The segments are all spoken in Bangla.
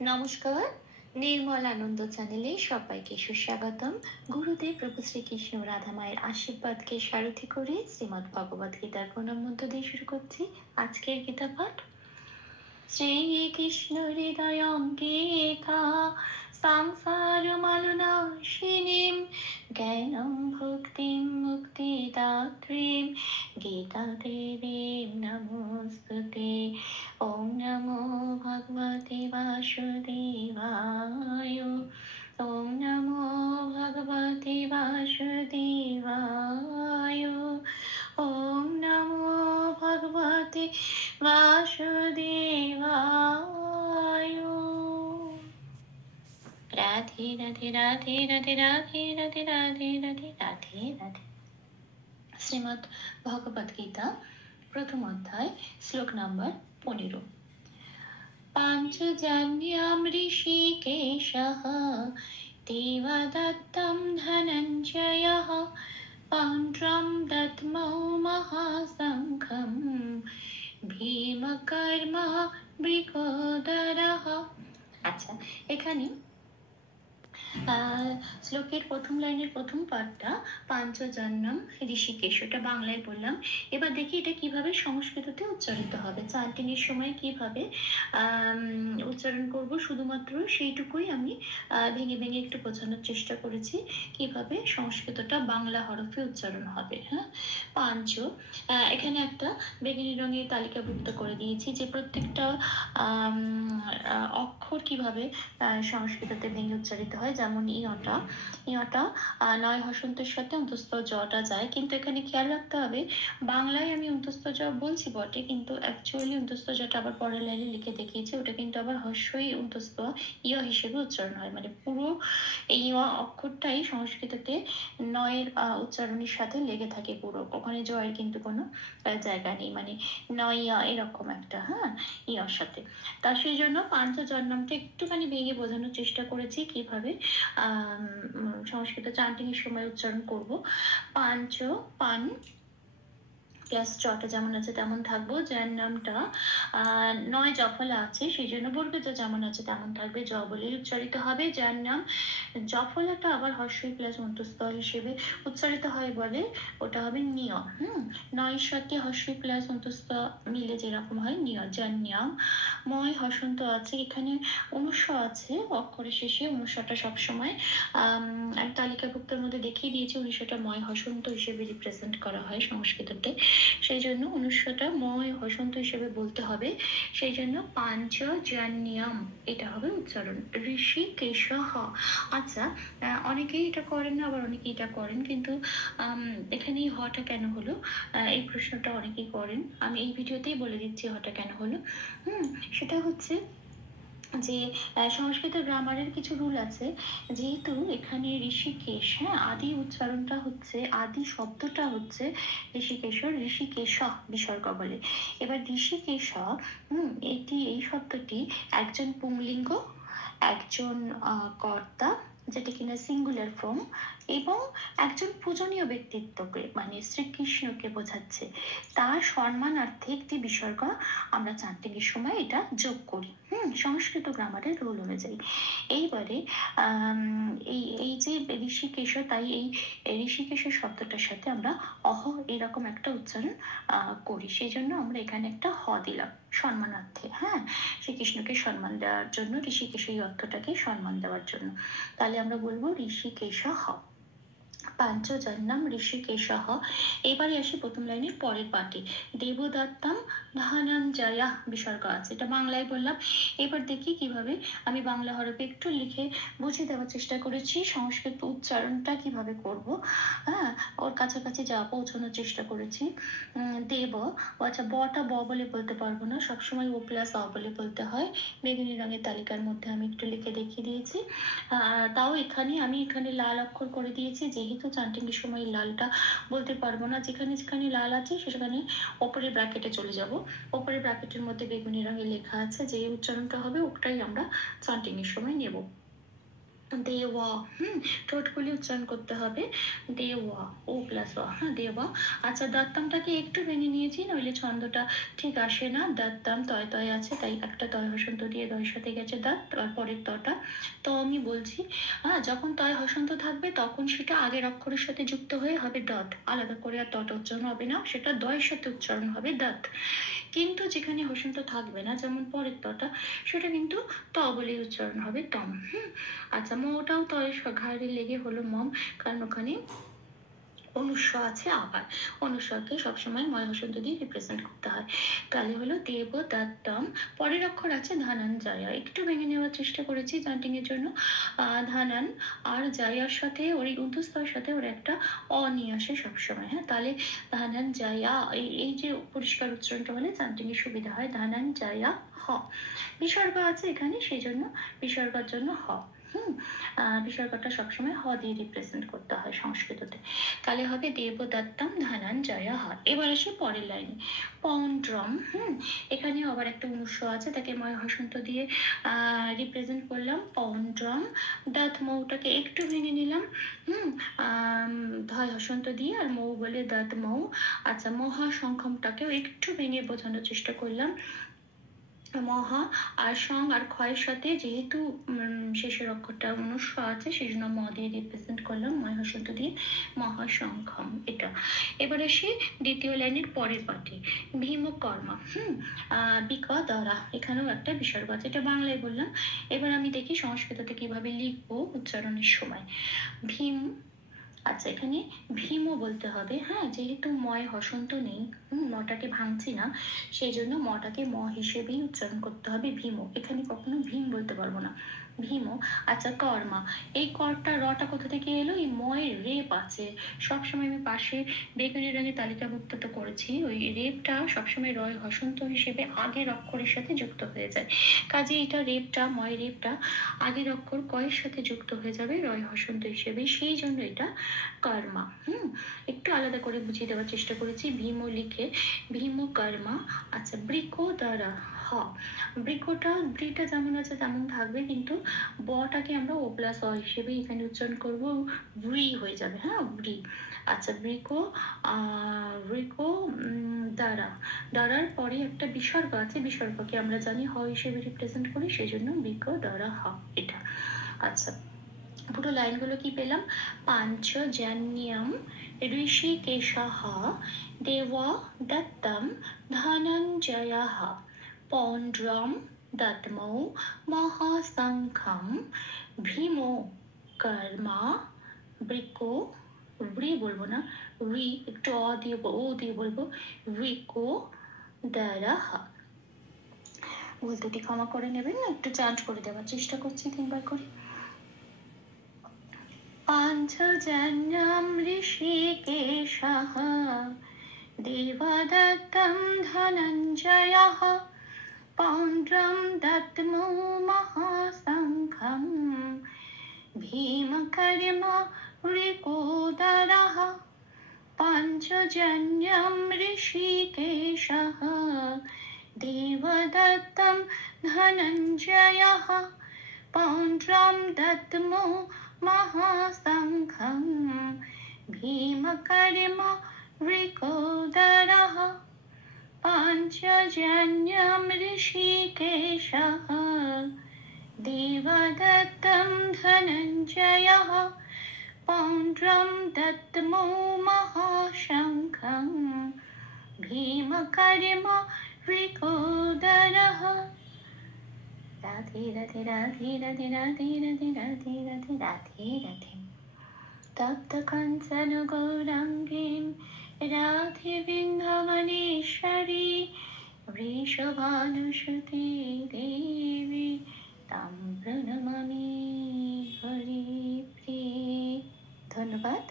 নমস্কার, নির্মল আনন্দ চ্যানেলে সবাইকে সুস্বাগতম। গুরুদেব প্রভু শ্রীকৃষ্ণ রাধা মায়ের আশীর্বাদকে সারথি করে শ্রীমদ্ ভগবদ গীতার প্রণাম মন্ত্র দিয়ে শুরু করছি আজকের গীতা পাঠ। শ্রীকৃষ্ণ হৃদয়ং গীতা সংসার মালনাশিনীম জ্ঞানম ভক্তিম মুক্তিদাত্রীম গীতা দেবীম নমস্তুতে। ওম নমো ভগবতে বাসুদেবায়। ওম নমো ভগবতে বাসুদেবায়। ওম নমো ভগবতে বাসুদেবায়। রাধে রাধে রাধে রাধে রাধে রাধে রাধে রাধে রাধে রাধে। শ্রীমদ্ ভগবদ গীতা প্রথম অধ্যায় শ্লোক নম্বর 15। পাঞ্চজন্যম ঋষিকেশঃ দেবদত্তম ধনঞ্জয়ঃ পৌণ্ড্রম দদ্মো মহাসংঘম ভীমকর্ম বৃকোদরঃ। আচ্ছা, এখানে শ্লোকের প্রথম লাইনের প্রথম পাঠটা পাঞ্চজন্যম ঋষিকেশ, ওটা বাংলায় বললাম। এবার দেখি এটা কিভাবে সংস্কৃততে উচ্চারিত হবে, চ্যান্টিং এর সময় কিভাবে উচ্চারণ করব, শুধুমাত্র সেইটুকুই আমি ভেঙে ভেঙে একটু বোঝানোর চেষ্টা করেছি কিভাবে সংস্কৃতটা বাংলা হরফে উচ্চারণ হবে। হ্যাঁ, পাঞ্চ, এখানে একটা বেগুনি রঙের তালিকাভুক্ত করে দিয়েছি যে প্রত্যেকটা অক্ষর কিভাবে সংস্কৃততে ভেঙে উচ্চারিত হয়। যেমন ইয়টা, ইয়টা নয় হসন্তের সাথে অন্তস্থ জটা যায়, কিন্তু এখানে খেয়াল রাখতে হবে বাংলায় আমি অন্তস্থ জ বলছি বটে, কিন্তু অ্যাকচুয়ালি অন্তস্থ জটা আবার পরের লাইনে লিখে দেখিয়েছে, ওটা কিন্তু আবার হস্যই অন্তস্থ ইয় হিসেবে উচ্চারণ হয়। মানে পুরো এই অক্ষরটাই সংস্কৃততে নয়ের উচ্চারণের সাথে লেগে থাকে পুরো, ওখানে জয়ের কিন্তু কোনো জায়গা নেই, মানে নয় এরকম একটা, হ্যাঁ, ইয়র সাথে। তা সেই জন্য পাঞ্চজন্যমটা একটুখানি ভেঙে বোঝানোর চেষ্টা করেছি কিভাবে সংস্কৃত চ্যান্টিং এর সময় উচ্চারণ করব। পাঞ্চ, পান প্লাস চটা যেমন আছে তেমন থাকবো। যার নামটা নয় জফলা আছে, সেই জন্য বর্গিত যেমন আছে তেমন থাকবে, জ বলে উচ্চারিত হবে। যার নাম জফলাটা আবার হর্ষই প্লাস অন্তস্থ হিসেবে উচ্চারিত হয় বলে ওটা হবে নিয়। নয়ের সাথে হর্ষই প্লাস অন্তস্থ মিলে যেরকম হয় নিয়। যার নিয়ম ময় হসন্ত আছে, এখানে অনুস্ব আছে অক্ষরের শেষে, অনুস্বটা সবসময় আমি তালিকাভুক্তের মধ্যে দেখিয়ে দিয়েছি, অনুস্বটা ময় হসন্ত হিসেবে রিপ্রেজেন্ট করা হয় সংস্কৃততে, সেই জন্য অনুস্বটা ময় হসন্ত হিসেবে বলতে হবে। সেই জন্য পাঞ্চজন্যম এটা হবে উচ্চারণ। ঋষিকেশঃ, আচ্ছা অনেকেই এটা করেন না, আবার অনেকেই এটা করেন, কিন্তু এখানে হটা কেন হলো, এই প্রশ্নটা অনেকেই করেন, আমি এই ভিডিওতেই বলে দিচ্ছি হটা কেন হলো। সেটা হচ্ছে যে সংস্কৃত গ্রামারের কিছু রুল আছে। যেহেতু এখানে ঋষিকেশ, হ্যাঁ, আদি উচ্চারণটা হচ্ছে, আদি শব্দটা হচ্ছে ঋষিকেশর, ঋষিকেশ বিসর্গ বলে। এবার ঋষিকেশ এটি, এই শব্দটি একজন পুংলিঙ্গ, একজন কর্তা যেটা কিনা সিঙ্গুলার ফর্ম, এবং একজন পূজনীয় ব্যক্তিত্বকে মানে শ্রীকৃষ্ণকে বোঝাচ্ছে, তার সম্মানার্থে একটি বিসর্গ আমরা চ্যান্টিং এর সময় এটা যোগ করি সংস্কৃত গ্রামারের রুল অনুযায়ী। এইবারে এই যে ঋষিকেশ, তাই এই ঋষিকেশের শব্দটার সাথে আমরা অহ এরকম একটা উচ্চারণ করি, সেই জন্য আমরা এখানে একটা হ দিলাম সম্মানার্থে, হ্যাঁ, শ্রীকৃষ্ণকে সম্মান দেওয়ার জন্য, ঋষিকেশ এই অর্থটাকে সম্মান দেওয়ার জন্য। তাহলে আমরা বলবো ঋষিকেশ হ, পাঞ্চজন্যম ঋষিকেশঃ। এবারে আসি প্রথম লাইনের পরের পাঠে, দেবদত্তম ধনঞ্জয়া বিসর্গ আছে, এটা বাংলায় বললাম। এবার দেখি কিভাবে আমি বাংলা হরফে একটু লিখে বুঝিয়ে দেওয়ার চেষ্টা করেছি সংস্কৃত উচ্চারণটা কিভাবে করব, হ্যাঁ, ওর কাছাকাছি যা পৌঁছানোর চেষ্টা করেছি। দেব, আচ্ছা বটা ব বলে বলতে পারবো না, সবসময় ও প্লাস অ বলে বলতে হয়। বেগুনি রঙের তালিকার মধ্যে আমি একটু লিখে দেখিয়ে দিয়েছি, তাও আমি এখানে লাল অক্ষর করে দিয়েছি, যেহেতু চ্যান্টিং এর সময় লালটা বলতে পারবো না, যেখানে যেখানে লাল আছে সেখানে ওপরের ব্র্যাকেটে চলে যাব, ওপরের ব্র্যাকেটের মধ্যে বেগুনি রঙে লেখা আছে যে উচ্চারণটা হবে, ওটাই আমরা চ্যান্টিং এর সময় নেব। দেওয়া, ঠোঁটগুলি উচ্চারণ করতে হবে দেওয়া, ও প্লাস অ, হ্যাঁ দেওয়া। আচ্ছা দত্তমটাকে একটু ভেঙে নিয়েছি, নইলে ছন্দটা ঠিক আসে না। দত্তম তয় তয় আছে, তাই একটা তয় হসন্ত দিয়ে দয়ের সাথে গেছে দাঁত, আর পরের তটা। তো আমি বলছি, হ্যাঁ যখন তয় হসন্ত থাকবে তখন সেটা আগের অক্ষরের সাথে যুক্ত হয়ে হবে দত, আলাদা করে আর তট উচ্চারণ হবে না, সেটা দয়ের সাথে উচ্চারণ হবে দাঁত। কিন্তু যেখানে হসন্ত থাকবে না, যেমন পরের তটা, সেটা কিন্তু ত বলেই উচ্চারণ হবে তম। আচ্ছা মটাও তয়ের ঘাড়ে লেগে হলো মম, কারণ ওখানে অনুস্ব আছে। আবার অনুস্বরকে সবসময় ময় হসন্ত দিয়ে রিপ্রেজেন্ট করতে হয়। তাহলে হলো দেব দত্তম, পরের অক্ষর আছে ধনঞ্জয়, একটু ভেঙে নেওয়ার চেষ্টা করেছি জান্টিং এর জন্য। ধানান আর জায়ার সাথে ওর এই উদ্ধস্তর সাথে ওর একটা অ নিয়ে আসে সবসময়, হ্যাঁ তাহলে ধনঞ্জয়া, এই যে পরিষ্কার উচ্চারণটা হলে জান্টিং এর সুবিধা হয়। ধনঞ্জয়া হ, বিসর্গ আছে এখানে, সেই জন্য বিসর্গের জন্য হ। বিসর্গটা সবসময় হ দিয়ে রিপ্রেজেন্ট করতে হয় সংস্কৃততে। তাহলে হবে দেবদত্তম ধনঞ্জয় হ। এবার আসি পরের লাইনে, পন্ড্রম। এখানে আবার একটা অনুস্ব আছে, তাকে ময় হসন্ত দিয়ে রিপ্রেজেন্ট করলাম পন্ড্রম। দাঁত মৌটাকে একটু ভেঙে নিলাম, ধয় হসন্ত দিয়ে আর মৌ বলে দাঁত মৌ। আচ্ছা মহাসংখ্যমটাকেও একটু ভেঙে বোঝানোর চেষ্টা করলাম। মহা আর সং আর ক্ষয়ের সাথে যেহেতু শেষের অক্ষরটা অনুস্ব আছে, সেই জন্য ম দিয়ে রিপ্রেজেন্ট করলাম ময় হসন্ত দিয়ে, মহাসংখ্যম এটা। এবার আসি দ্বিতীয় লাইনের পরের পাঠে, ভীমকর্মা। বিক দ্বারা, এখানেও একটা বিসর্গ আছে, এটা বাংলায় বললাম। এবার আমি দেখি সংস্কৃততে কিভাবে লিখবো উচ্চারণের সময়। ভীম, আচ্ছা এখানে ভীমও বলতে হবে, হ্যাঁ যেহেতু ময় হসন্ত নেই, মটাকে ভাঙছি না, সেই জন্য মটাকে ম হিসেবেই উচ্চারণ করতে হবে ভীমও, এখানে কখনো ভীম বলতে পারবো না, ভীমও। আচ্ছা কর্মা, এই করটা রটা কোথা থেকে এলো, এই ময়ের রেপ আছে সবসময়, আমি পাশে বেগুনি রঙে তালিকাভুক্ত তো করেছি, ওই রেপটা সবসময় রয় হসন্ত হিসেবে আগের অক্ষরের সাথে যুক্ত হয়ে যায়, কাজে এটা রেপটা, ময় রেপটা আগের অক্ষর কয়ের সাথে যুক্ত হয়ে যাবে রয় হসন্ত হিসেবে, সেই জন্য এটা কর্মা। একটু আলাদা করে বুঝিয়ে দেওয়ার চেষ্টা করেছি ভীম লিখে, ভীম কর্মা। আচ্ছা বৃক দ্বারা হ, বৃকটা ব্রিটা যেমন আছে তেমন থাকবে, কিন্তু বটাকে আমরা ও প্লাস অ হিসেবে এখানে উচ্চারণ করবো, ব্রি হয়ে যাবে, হ্যাঁ ব্রি। আচ্ছা বৃক, বৃক দ্বারা, দ্বারার পরে একটা বিসর্গ আছে, বিসর্গকে আমরা জানি হ হিসেবে রিপ্রেজেন্ট করি, সেই জন্য বৃক দ্বারা হ এটা। আচ্ছা পুরো লাইনগুলো কি পেলাম, পাঞ্চজন্যম ঋষিকেশঃ দেব দত্তম ধনঞ্জয়ঃ পৌণ্ড্রম দদ্মৌ মহাশঙ্খম ভীমো কর্মা বৃকো, রি বলবো না, রি একটু অ দিয়ে ও দিয়ে বলবো, রিকো দ্বারাহ। ভুল ত্রুটি ক্ষমা করে নেবেন, একটু চান্ট করে দেওয়ার চেষ্টা করছি তিনবার করে। পাঞ্চজন্যম ঋষিকেশঃ দেবদত্তম ধনঞ্জয়ঃ পৌণ্ড্রম দদ্মৌ মহাশঙ্খম ভীমকর্মা ঋকোদরঃ। পাঞ্চজন্যম ঋষিকেশঃ দেবদত্তম ধনঞ্জয়ঃ পৌণ্ড্রম দদ্মৌ মহাশঙ্খম ভীমকর্মা ঋকোদরঃ। পাঞ্চজন্যম ঋষিকেশঃ দেবদত্তম ধনঞ্জয়ঃ পৌণ্ড্রম দদ্মৌ মহাশঙ্খম ভীমকর্মা ঋকোদরঃ। রাধে রাধে রাধে রাধে রাধে রাধে রাধে রাধে রাধে রাধে। তপ্ত কাঞ্চন গৌরাঙ্গীং রাধে বৃন্দাবনেশ্বরী বৃষভানুসুতে দেবী তাম প্রণমামি হরিপ্রিয়ে। ধন্যবাদ।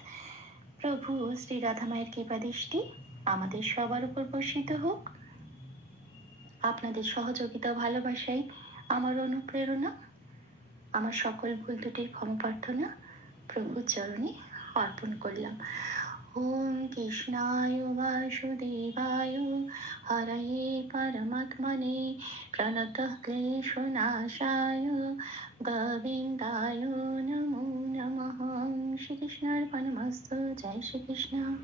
প্রভু শ্রী রাধা মায়ের কৃপা দৃষ্টি আমাদের সবার উপর বর্ষিত হোক। আপনাদের সহযোগিতা ও ভালোবাসাই আমার অনুপ্রেরণা। আমার সকল ভুল ত্রুটির ক্ষমা প্রার্থনা প্রভুর চরণে অর্পণ করলাম। ওম কৃষ্ণায় বাসুদেবায় হরয়ে परमात्मने प्रणतः क्लेशनाशाय गोविन्दाय नमो नमः। श्रीकृष्णार्पणमस्तु। जय श्रीकृष्ण।